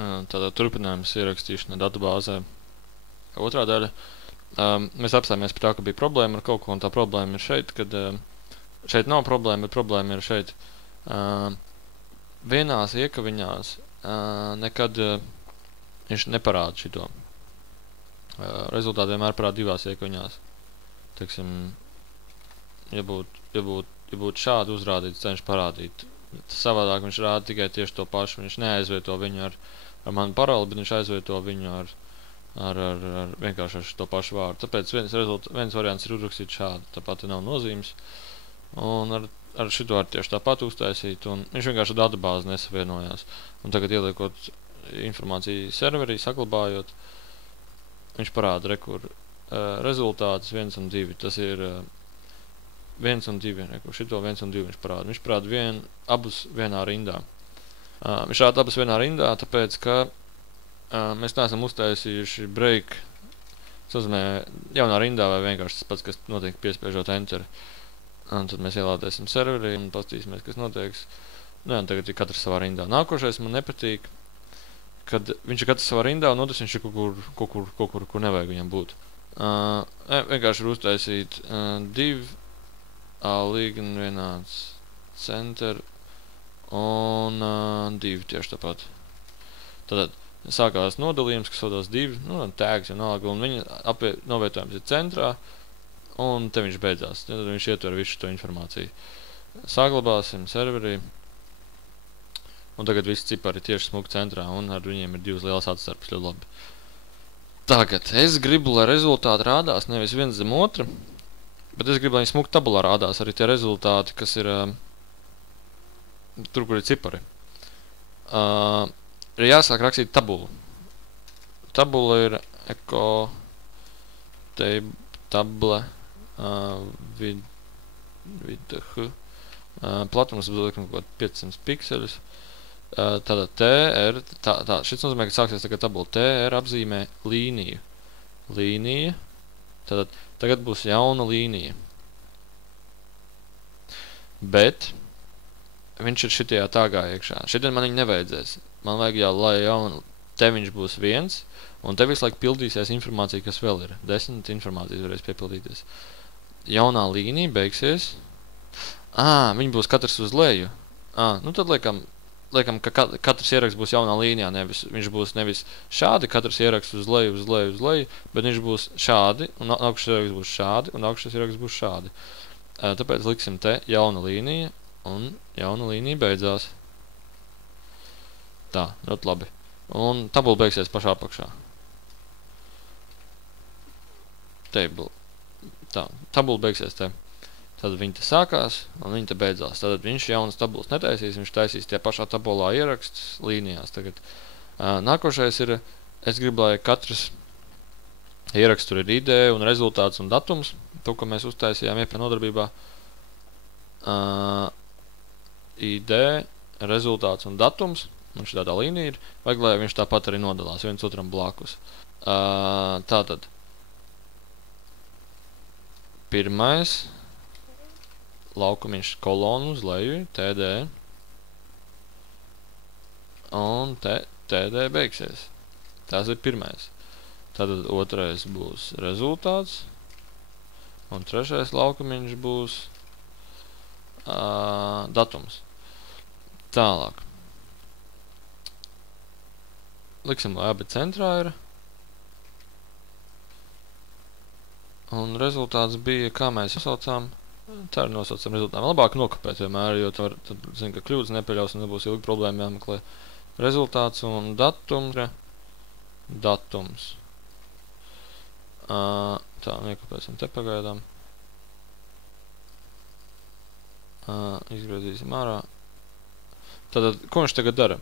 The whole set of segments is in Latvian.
Tātad turpinājums ierakstīšana datubāzē. Otrā daļa. Mēs apstājāmies pie tā, ka bija problēma ar kaut ko, un tā problēma ir šeit, kad šeit nav problēma, bet problēma ir šeit. Vienās iekaviņās nekad viņš neparāda šito. Rezultāti vienmēr parāda divās iekaviņās. Teiksim, ja būtu šādi uzrādīts, cenš parādīt. Savādāk viņš rāda tikai tieši to pašu. Viņš neaizvieto viņu ar manu paroli, bet viņš aizvieto viņu ar vienkārši ar to pašu vārdu. Tāpēc viens variants ir uzrakstīt šādi. Tāpat nav nozīmes. Un ar šito var tieši tāpat uztaisīt. Un viņš vienkārši ar datubāzi nesavienojās. Un tagad ieliekot informāciju serverī, saglabājot, viņš parāda rezultātus 1 un 2. Tas ir 1 un 2. Šito 1 un 2 viņš parāda. Viņš parāda abus vienā rindā. Viņš rāda abus vienā rindā, tāpēc, ka mēs neesam uztaisījuši break. Tas nozīmē jaunā rindā vai vienkārši tas pats, kas notiek piespiežot enter. Un tad mēs ielādēsim serverī un pastīsimies, kas notiek. Tagad ir katrs savā rindā. Nākošais man nepatīk, kad viņš ir katrs savā rindā un otrs viņš ir kaut kur nevajag viņam būt. Vienkārši ir uztaisīt 2 līgan vienāds center un 2 tieši tāpat. Tātad sākās nodalījums, kas saucās 2, tags vienalga, un viņa novietojums ir centrā, un te viņš beidzās. Tad viņš ietver visu to informāciju. Saglabāsim serverī, un tagad visi cipari ir tieši smuki centrā, un ar viņiem ir 2 lielas atstarpes, ļoti labi. Tagad es gribu, lai rezultāti rādās nevis viens zem otra, bet es gribu, lai viņi smuki tabulā rādās arī tie rezultāti, kas ir tur, kur ir cipari. Ir jāsāk rakstīt tabulu. Tabula ir echo table platums būs likam kaut 500 pikseļus. Tātad TR, šis nozīmē, ka sāksies tagad tabula. TR apzīmē līniju. Līnija. Tātad tagad būs jauna līnija. Bet viņš ir šitajā tāgā iekšā. Šitien man viņa nevajadzēs. Man vajag jau, lai jauna, te viņš būs 1, un te visu laiku pildīsies informācija, kas vēl ir. 10 informācijas varēs piepildīties. Jaunā līnija beigsies. Viņi būs katrs uz leju. Tad liekam, ka katrs ieraksts būs jaunā līnijā. Viņš būs nevis šādi, katrs ieraksts uz leju, bet viņš būs šādi, un augšas ieraksts būs šādi, un augšas ieraksts būs šādi. Tāpēc liksim te jauna līnija, un jauna līnija beidzās. Tā, ļoti labi. Un tabula beigsies pašā apakšā. Table. Tā, tabula beigsies te. Tad viņi te sākās, un viņi te beidzās. Tad viņš jaunas tabulas netaisīs, viņš taisīs tie pašā tabulā ieraksts līnijās. Tagad nākošais ir, es gribu, lai katrs ieraksts tur ir ID un rezultāts un datums. To, ko mēs uztaisījām iepriekšējā nodarbībā. ID, rezultāts un datums. Un šī tādā līnija ir. Vajag, lai viņš tāpat arī nodalās viens otram blakus. Tātad. Pirmais. Laukumiņš kolonu uz leju. TD. Un TD beigsies. Tas ir pirmais. Tātad otrais būs rezultāts. Un trešais laukumiņš būs datums. Tālāk. Liksim, lai abi centrā ir. Un rezultāts bija, kā mēs nosaucām. Tā arī nosaucam rezultātu. Labāk nokopēt vienmēr, jo tad zin, ka kļūdas nepieļaus un nebūs ilgi problēma jāmeklē. Rezultāts un datums. Datums. Tā, niekopēsim te pagaidām. Izgriezīsim ārā. Tātad, ko viņš tagad dara?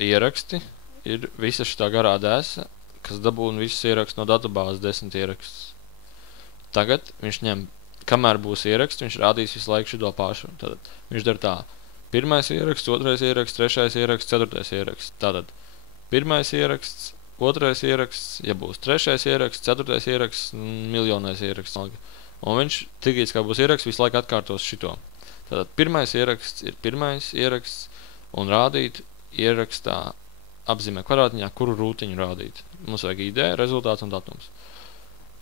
Ieraksti ir visa šitā garā dēsa, kas dabūna visus ieraksts no datubāzes 10 ieraksts. Tagad viņš ņem, kamēr būs ieraksts, viņš rādīs visu laiku šito pašu. Tātad, viņš dara tā. Pirmais ieraksts, otrais ieraksts, trešais ieraksts, ceturtais ieraksts. Tātad, pirmais ieraksts, otrais ieraksts, ja būs trešais ieraksts, ceturtais ieraksts, miljonais ieraksts. Un viņš, tikīs, kā būs ieraksts, visu laiku atkārtos šito. Tātad, pirmais ieraksts ir pirmais ieraksts un rādīt ierakstā apzīmē kvadrātiņā, kuru rūtiņu rādīt. Mums vajag ID, rezultāts un datums.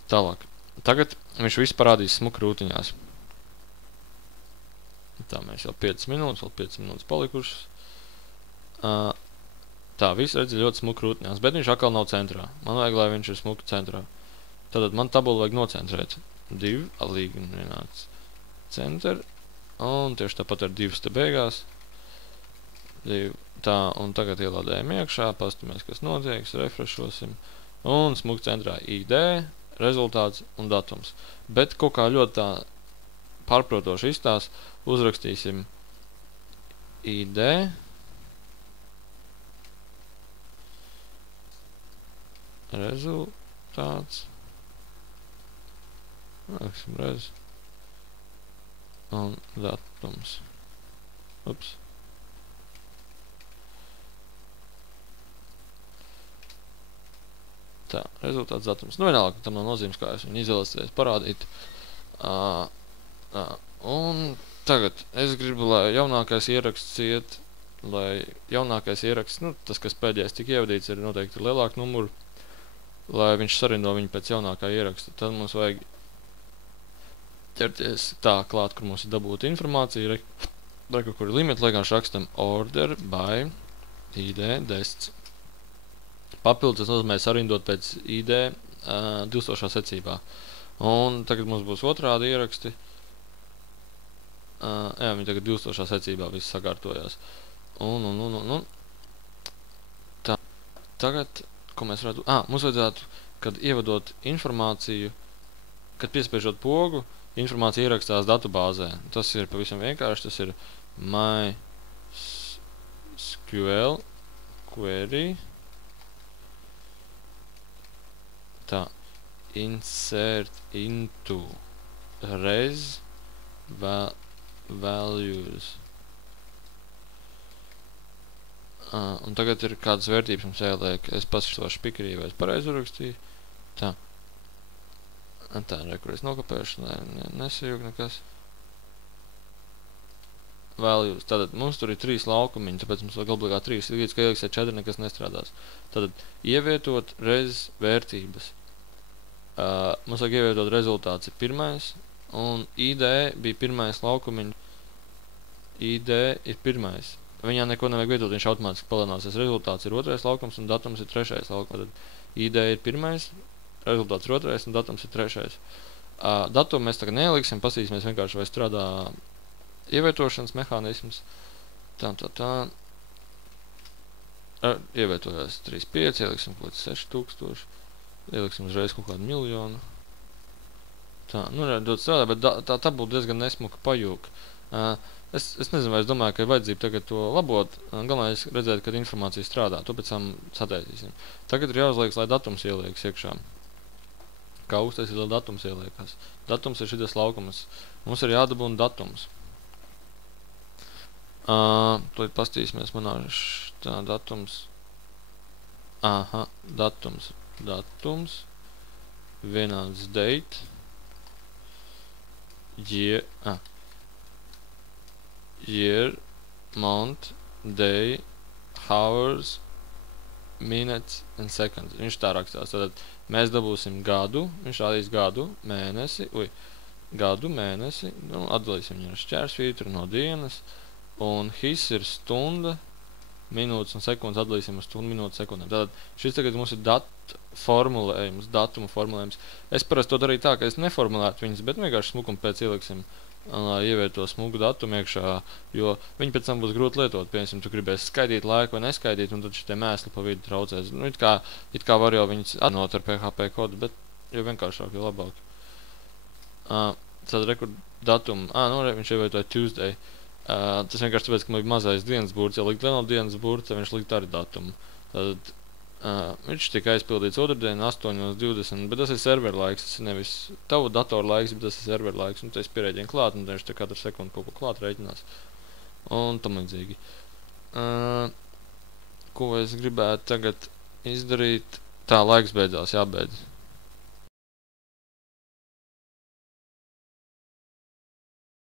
Tālāk. Tagad viņš visu parādīs smuku rūtiņās. Tā mēs jau 5 minūtes palikušas. Tā, viss redz ļoti smuku rūtiņās, bet viņš atkal nav centrā. Man vajag, lai viņš ir smuku centrā. Tātad man tabulu vajag nocentrēt. 2, līga un vienāds center. Un tieši tāpat ar 2 te beigās. 2, tā, un tagad ielādējam iekšā, pastamies, kas notiek, refrešosim. Un smuku centrā ID, rezultāts un datums. Bet kaut kā ļoti tā pārprotoši izstās, uzrakstīsim ID, rezultāts, un datums. Ups. Tā, rezultāts datums. Nu, vienalga, tam nav nozīmes, kā es viņu izvēlēsies parādīt. Un tagad es gribu, lai jaunākais ieraksts iet, nu, tas, kas pēdējais tika ievadīts, ir noteikti lielāku numuru, lai viņš sarindo viņu pēc jaunākā ieraksta. Tad mums vajag ķerties tā klāt, kur mums ir dabūta informācija, kur ir limiti, lai gan rakstam order by ID dests. Papildus tas nozīmē sarindot pēc ID 2000 secībā. Un tagad mums būs otrādi ieraksti. Jā, viņi tagad 2000 secībā viss sakārtojās. Un. Tā. Tagad, ko mēs varētu... Mums vajadzētu, kad ievadot informāciju, kad piespiežot pogu, informācija ierakstās datubāzē. Tas ir pavisam vienkārši, tas ir MySQL query. Tā, insert into res values. Un tagad ir kādas vērtības mums jāliek. Es paskatīšu spikerī, vai es pareizi uzrakstīju. Tā. Tā, kur es nokopēšu, lai nesajūg nekas. Values. Tātad mums tur ir 3 laukumiņi, tāpēc mums vajag obligāti 3. Līdz, ka ieliksiet 4, nekas nestrādās. Tātad ievietot res vērtības. Mums vajag ievietot rezultāts ir 1. Un ID bija 1. laukumiņš. ID ir 1. Viņā neko nevajag vietot, viņš automātiski palielināsies. Rezultāts ir 2. laukums un datums ir 3. laukums. Tad ID ir 1. Rezultāts ir 2. un datums ir 3. Datumu mēs tagad neieliksim, pasīsimies vienkārši, vai strādā ievietošanas mehānisms. Tā. Ievietojās 3.5, ieliksim kaut kāds 6,000. Ieliksim uzreiz kaut kādu 1 000 000. Tā, nu redot strādā, bet tā būtu diezgan nesmuka pajūka. Es nezinu, vai es domāju, ka ir vajadzība tagad to labot. Galvenais redzēt, kad informācija strādā. To pēc tam sataisīsim. Tagad ir jāuzliekas, lai datums ieliekas iekšā. Kā uztaisīt, lai datums ieliekas. Datums ir šitas laukums. Mums ir jādabūna datums. To pastīsimies manā tā datums. Datums. Vienāds date. Year, month, day, hours, minutes and seconds. Viņš tā rakstās. Tātad mēs dabūsim gadu, viņš rādīs gadu, mēnesi, nu, atdalīsim viņu ar šķērsvītru no dienas, un his ir stunda, minūtes un sekundes, atdalīsim uz stundu, minūtes, sekundēm. Tātad šis tagad mums ir datumu formulējums. Es parasti to darīju tā, ka es neformulētu viņas, bet vienkārši smukumu pēc ieliksim, lai ievieto smuku datumu iekšā, jo viņi pēc tam būs grūti lietot. Piemēram, tu gribēsi skaidīt laiku vai neskaidīt, un tad šitie mēsli pa vidu traucēs. Nu, it kā var jau viņas atnot ar PHP kodu, bet jo vienkāršāk, jo labāk. Tad rekur datumu, viņš ievietoja Tuesday. Tas vienkārši tāpēc, ka man bija mazais dienas burts, ja likt lielo dienas burts, tad viņš likt arī datumu. Tad viņš tika aizpildīts otrdien 8:20, bet tas ir server laiks, tas ir nevis tavu datoru laiks, bet tas ir server laiks, un tu esi pierēģini klāt, un viņš te katru sekundu kaut ko klāt rēķinās. Un tam līdzīgi. Ko es gribētu tagad izdarīt? Tā, laiks beidzās, jābeidz.